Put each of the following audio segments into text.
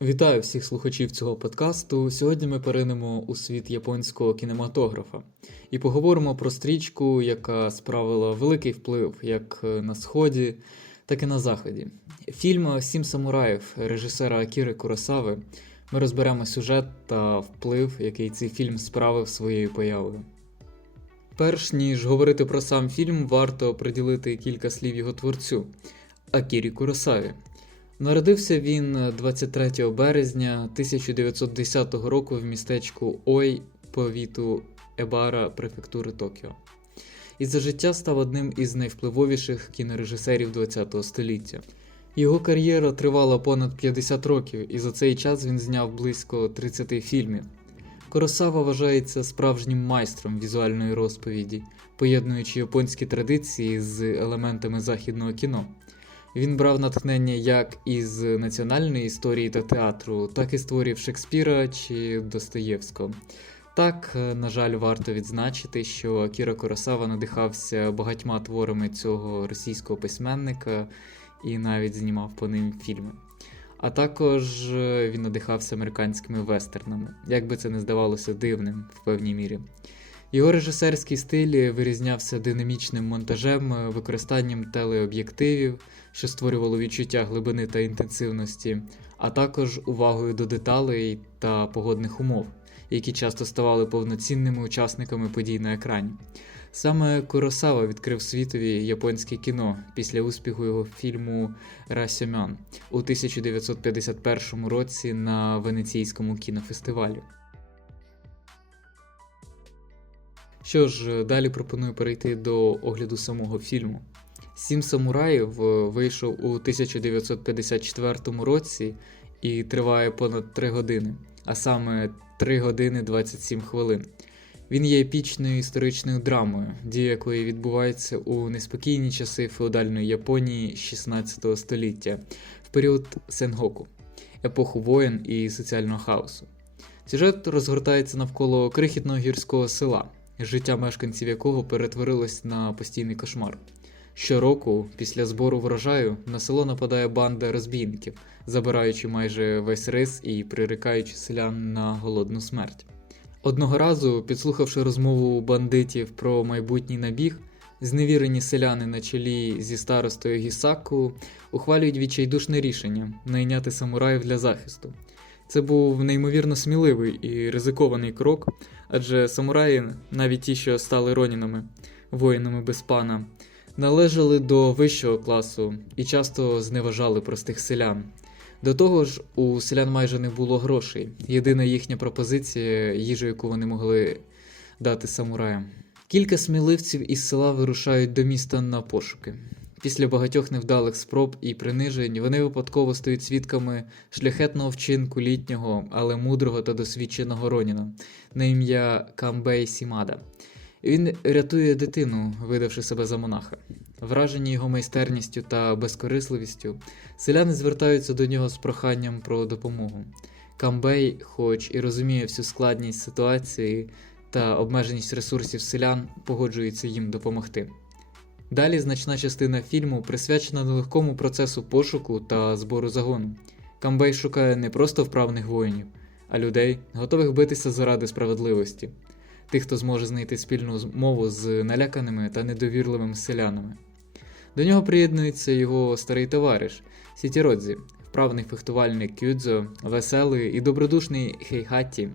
Вітаю всіх слухачів цього подкасту. Сьогодні ми перейдемо у світ японського кінематографа і поговоримо про стрічку, яка справила великий вплив як на сході, так і на заході. Фільм Сім самураїв режисера Акіри Куросави. Ми розберемо сюжет та вплив, який цей фільм справив своєю появою. Перш ніж говорити про сам фільм, варто приділити кілька слів його творцю Акірі Куросаві. Народився він 23 березня 1910 року в містечку Ой повіту Ебара префектури Токіо. І за життя став одним із найвпливовіших кінорежисерів ХХ століття. Його кар'єра тривала понад 50 років, і за цей час він зняв близько 30 фільмів. Коросава вважається справжнім майстром візуальної розповіді, поєднуючи японські традиції з елементами західного кіно. Він брав натхнення як із національної історії та театру, так і з творів Шекспіра чи Достоєвського. Так, на жаль, варто відзначити, що Акіра Коросава надихався багатьма творами цього російського письменника і навіть знімав по ним фільми. А також він надихався американськими вестернами, як би це не здавалося дивним в певній мірі. Його режисерський стиль вирізнявся динамічним монтажем, використанням телеоб'єктивів, що створювало відчуття глибини та інтенсивності, а також увагою до деталей та погодних умов, які часто ставали повноцінними учасниками подій на екрані. Саме Куросава відкрив світові японське кіно після успіху його фільму Расьомян у 1951 році на Венеційському кінофестивалі. Що ж, далі пропоную перейти до огляду самого фільму. Сім самураїв вийшов у 1954 році і триває понад 3 години, а саме 3 години 27 хвилин. Він є епічною історичною драмою, дія якої відбувається у неспокійні часи феодальної Японії 16 століття в період Сенгоку, епоху воєн і соціального хаосу. Сюжет розгортається навколо крихітного гірського села, життя мешканців якого перетворилось на постійний кошмар. Щороку, після збору врожаю, на село нападає банда розбійників, забираючи майже весь рис і пририкаючи селян на голодну смерть. Одного разу, підслухавши розмову бандитів про майбутній набіг, зневірені селяни на чолі зі старостою Гісаку ухвалюють відчайдушне рішення найняти самураїв для захисту. Це був неймовірно сміливий і ризикований крок, адже самураї, навіть ті, що стали ронінами, воїнами без пана, належали до вищого класу і часто зневажали простих селян. До того ж, у селян майже не було грошей. Єдина їхня пропозиція їжу, яку вони могли дати самураям. Кілька сміливців із села вирушають до міста на пошуки. Після багатьох невдалих спроб і принижень вони випадково стають свідками шляхетного вчинку літнього, але мудрого та досвідченого Роніна на ім'я Камбей Сімада. Він рятує дитину, видавши себе за монаха. Вражені його майстерністю та безкорисливістю, селяни звертаються до нього з проханням про допомогу. Камбей, хоч і розуміє всю складність ситуації та обмеженість ресурсів селян, погоджується їм допомогти. Далі значна частина фільму присвячена нелегкому процесу пошуку та збору загону. Камбей шукає не просто вправних воїнів, а людей, готових битися заради справедливості, тих, хто зможе знайти спільну мову з наляканими та недовірливими селянами. До нього приєднується його старий товариш Сітіродзі, вправний фехтувальник Кюдзо, веселий і добродушний Хейхатті,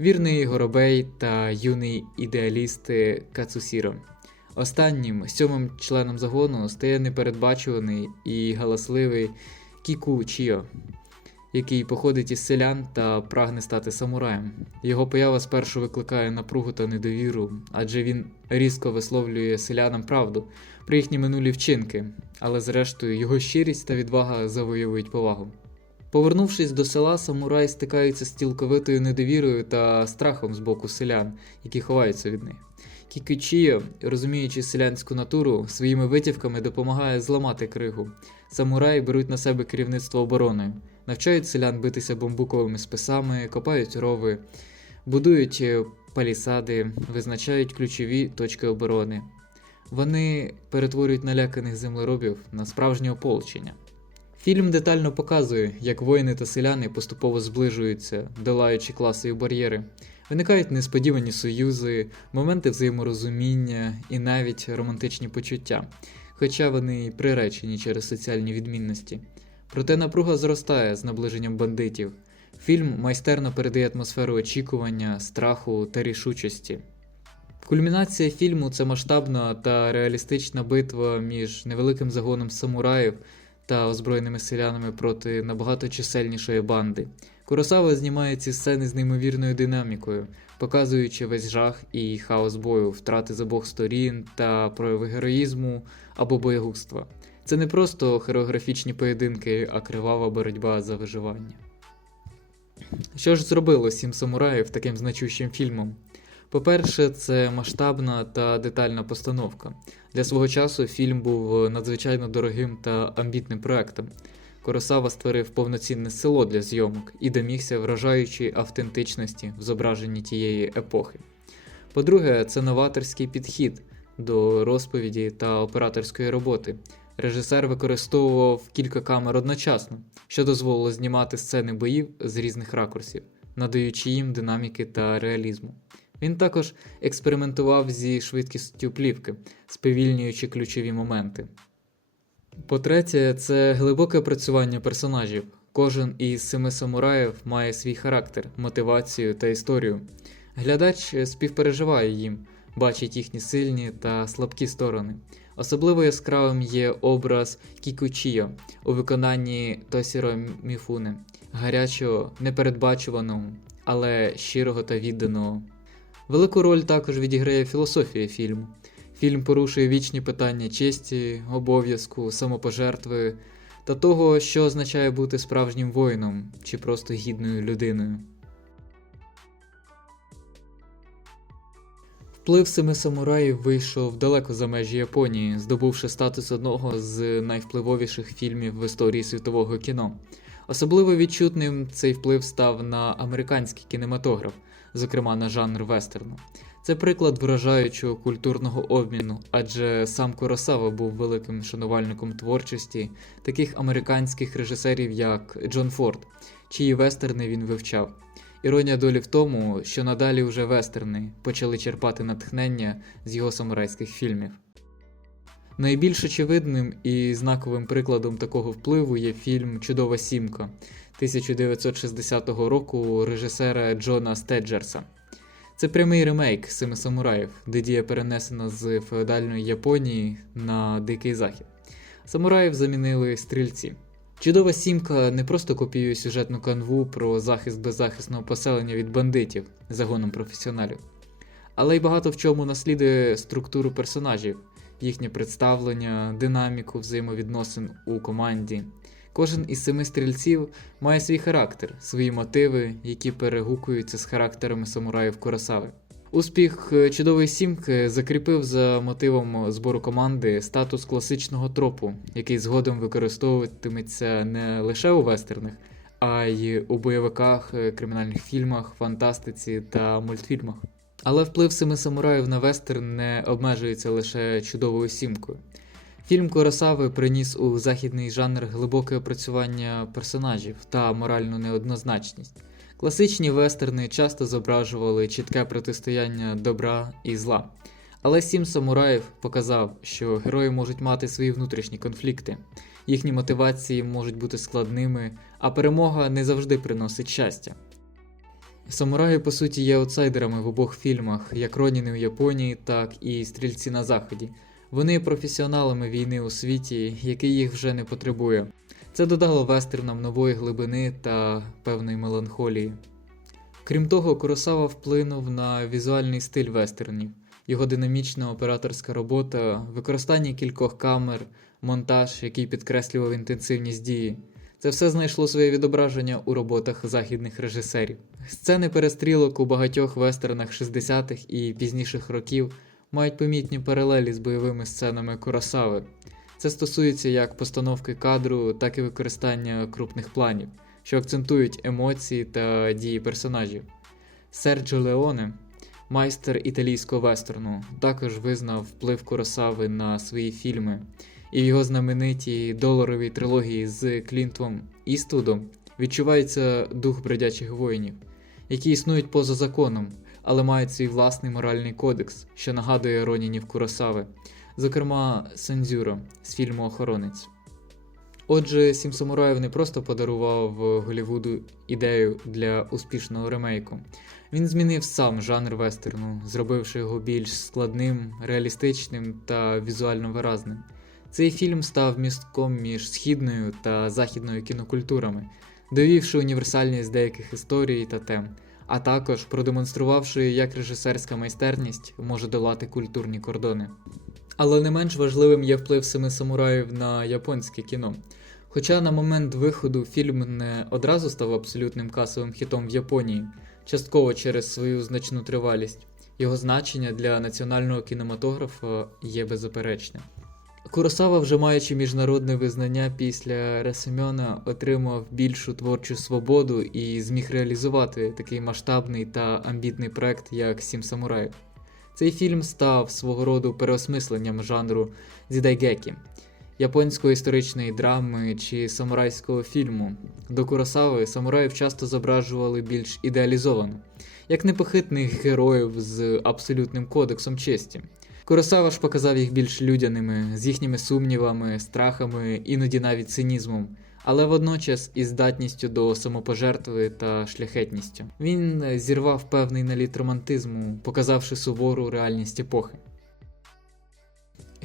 вірний Горобей та юний ідеаліст Кацусіро. Останнім сьомим членом загону стає непередбачуваний і галасливий Кіку Чіо, який походить із селян та прагне стати самураєм. Його поява спершу викликає напругу та недовіру, адже він різко висловлює селянам правду про їхні минулі вчинки, але зрештою його щирість та відвага завоюють повагу. Повернувшись до села, самурай стикається з цілковитою недовірою та страхом з боку селян, які ховаються від них. Кікючіо, розуміючи селянську натуру, своїми витівками допомагає зламати кригу. Самураї беруть на себе керівництво обороною, навчають селян битися бамбуковими списами, копають рови, будують палісади, визначають ключові точки оборони. Вони перетворюють наляканих землеробів на справжнє ополчення. Фільм детально показує, як воїни та селяни поступово зближуються, долаючи класові бар'єри. Виникають несподівані союзи, моменти взаєморозуміння і навіть романтичні почуття, хоча вони й приречені через соціальні відмінності. Проте напруга зростає з наближенням бандитів. Фільм майстерно передає атмосферу очікування, страху та рішучості. Кульмінація фільму це масштабна та реалістична битва між невеликим загоном самураїв та озброєними селянами проти набагато чисельнішої банди. Куросава знімає ці сцени з неймовірною динамікою, показуючи весь жах і хаос бою, втрати з обох сторін та прояви героїзму або боєгузтва. Це не просто хореографічні поєдинки, а кривава боротьба за виживання. Що ж зробило сім самураїв таким значущим фільмом? По-перше, це масштабна та детальна постановка. Для свого часу фільм був надзвичайно дорогим та амбітним проектом. Коросава створив повноцінне село для зйомок і домігся вражаючої автентичності в зображенні тієї епохи. По-друге, це новаторський підхід до розповіді та операторської роботи. Режисер використовував кілька камер одночасно, що дозволило знімати сцени боїв з різних ракурсів, надаючи їм динаміки та реалізму. Він також експериментував зі швидкістю плівки, сповільнюючи ключові моменти. По-третє, це глибоке працювання персонажів. Кожен із семи самураїв має свій характер, мотивацію та історію. Глядач співпереживає їм, бачить їхні сильні та слабкі сторони. Особливо яскравим є образ Кікучіо у виконанні Тосіро Міфуне, гарячого, непередбачуваного, але щирого та відданого. Велику роль також відіграє філософія фільму. Фільм порушує вічні питання честі, обов'язку, самопожертви та того, що означає бути справжнім воїном чи просто гідною людиною. Вплив семи самураїв вийшов далеко за межі Японії, здобувши статус одного з найвпливовіших фільмів в історії світового кіно. Особливо відчутним цей вплив став на американський кінематограф, зокрема на жанр вестерну. Це приклад вражаючого культурного обміну, адже сам Куросава був великим шанувальником творчості таких американських режисерів, як Джон Форд, чиї вестерни він вивчав. Іронія долі в тому, що надалі вже вестерни почали черпати натхнення з його самурайських фільмів. Найбільш очевидним і знаковим прикладом такого впливу є фільм Чудова сімка 1960 року режисера Джона Стеджерса. Це прямий ремейк Семи самураїв, де дія перенесена з феодальної Японії на Дикий Захід. Самураїв замінили стрільці. Чудова сімка не просто копіює сюжетну канву про захист беззахисного поселення від бандитів загоном професіоналів, але й багато в чому наслідує структуру персонажів, їхнє представлення, динаміку взаємовідносин у команді. Кожен із семи стрільців має свій характер, свої мотиви, які перегукуються з характерами самураїв Курасави. Успіх е, чудової сімки закріпив за мотивом збору команди статус класичного тропу, який згодом використовуватиметься не лише у вестернах, а й у бойовиках, е, кримінальних фільмах, фантастиці та мультфільмах. Але вплив семи самураїв на вестерн не обмежується лише чудовою сімкою. Фільм Коросави приніс у західний жанр глибоке опрацювання персонажів та моральну неоднозначність. Класичні вестерни часто зображували чітке протистояння добра і зла. Але сім самураїв показав, що герої можуть мати свої внутрішні конфлікти, їхні мотивації можуть бути складними, а перемога не завжди приносить щастя. Самураї, по суті, є аутсайдерами в обох фільмах, як Роніни в Японії, так і Стрільці на Заході. Вони професіоналами війни у світі, який їх вже не потребує. Це додало вестернам нової глибини та певної меланхолії. Крім того, Куросава вплинув на візуальний стиль вестернів, його динамічна операторська робота, використання кількох камер, монтаж, який підкреслював інтенсивність дії. Це все знайшло своє відображення у роботах західних режисерів. Сцени перестрілок у багатьох вестернах 60-х і пізніших років мають помітні паралелі з бойовими сценами Куросави. Це стосується як постановки кадру, так і використання крупних планів, що акцентують емоції та дії персонажів. Серджо Леоне, майстер італійського вестерну, також визнав вплив Куросави на свої фільми і в його знаменитій доларовій трилогії з Клінтом Іствудом відчувається дух бродячих воїнів, які існують поза законом, але мають свій власний моральний кодекс, що нагадує Ронінів Куросави, зокрема Сензюро з фільму Охоронець. Отже, Сім самураїв не просто подарував Голівуду ідею для успішного ремейку. Він змінив сам жанр вестерну, зробивши його більш складним, реалістичним та візуально виразним. Цей фільм став містком між східною та західною кінокультурами, довівши універсальність деяких історій та тем, а також продемонструвавши, як режисерська майстерність може долати культурні кордони. Але не менш важливим є вплив семи самураїв на японське кіно. Хоча на момент виходу фільм не одразу став абсолютним касовим хітом в Японії, частково через свою значну тривалість, його значення для національного кінематографа є беззаперечним. Куросава, вже маючи міжнародне визнання після Ресемьона, отримав більшу творчу свободу і зміг реалізувати такий масштабний та амбітний проект, як Сім самураїв. Цей фільм став свого роду переосмисленням жанру дзідайгекі, японської історичної драми чи самурайського фільму. До Куросави самураїв часто зображували більш ідеалізовано, як непохитних героїв з абсолютним кодексом честі. Куросава ж показав їх більш людяними, з їхніми сумнівами, страхами, іноді навіть цинізмом, але водночас із здатністю до самопожертви та шляхетністю. Він зірвав певний наліт романтизму, показавши сувору реальність епохи.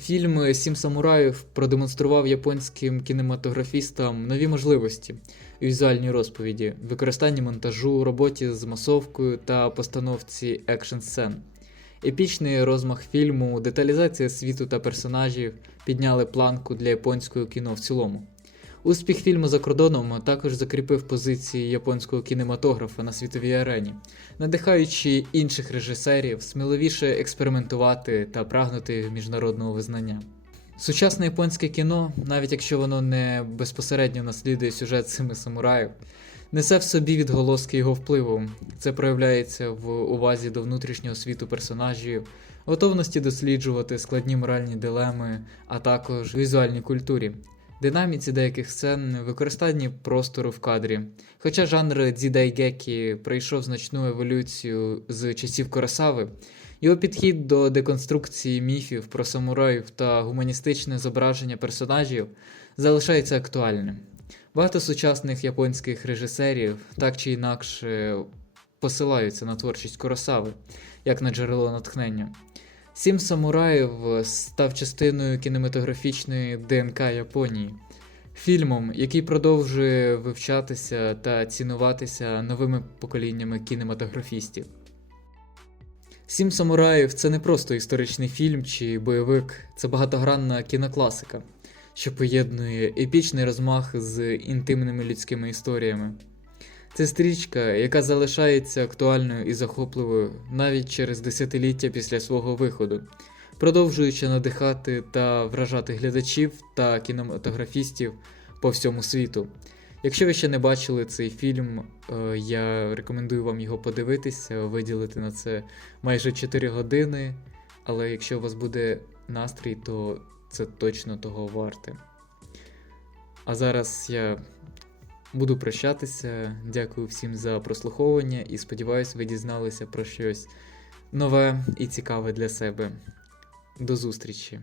Фільм Сім самураїв продемонстрував японським кінематографістам нові можливості у візуальній розповіді, використанні монтажу, роботі з масовкою та постановці екшн сцен. Епічний розмах фільму, деталізація світу та персонажів підняли планку для японського кіно в цілому. Успіх фільму за кордоном також закріпив позиції японського кінематографа на світовій арені, надихаючи інших режисерів сміливіше експериментувати та прагнути міжнародного визнання. Сучасне японське кіно, навіть якщо воно не безпосередньо наслідує сюжет семи самураїв, несе в собі відголоски його впливу. Це проявляється в увазі до внутрішнього світу персонажів, готовності досліджувати складні моральні дилеми, а також візуальній культурі, динаміці деяких сцен, використанні простору в кадрі. Хоча жанр дзідайгекі пройшов значну еволюцію з часів Коросави, його підхід до деконструкції міфів про самураїв та гуманістичне зображення персонажів залишається актуальним. Багато сучасних японських режисерів так чи інакше посилаються на творчість Куросави, як на джерело натхнення. Сім самураїв став частиною кінематографічної ДНК Японії, фільмом, який продовжує вивчатися та цінуватися новими поколіннями кінематографістів. Сім самураїв це не просто історичний фільм чи бойовик, це багатогранна кінокласика, що поєднує епічний розмах з інтимними людськими історіями. Це стрічка, яка залишається актуальною і захопливою навіть через десятиліття після свого виходу, продовжуючи надихати та вражати глядачів та кінематографістів по всьому світу. Якщо ви ще не бачили цей фільм, е, я рекомендую вам його подивитися, виділити на це майже 4 години. Але якщо у вас буде настрій, то це точно того варте. А зараз я буду прощатися. Дякую всім за прослуховування і сподіваюся, ви дізналися про щось нове і цікаве для себе. До зустрічі!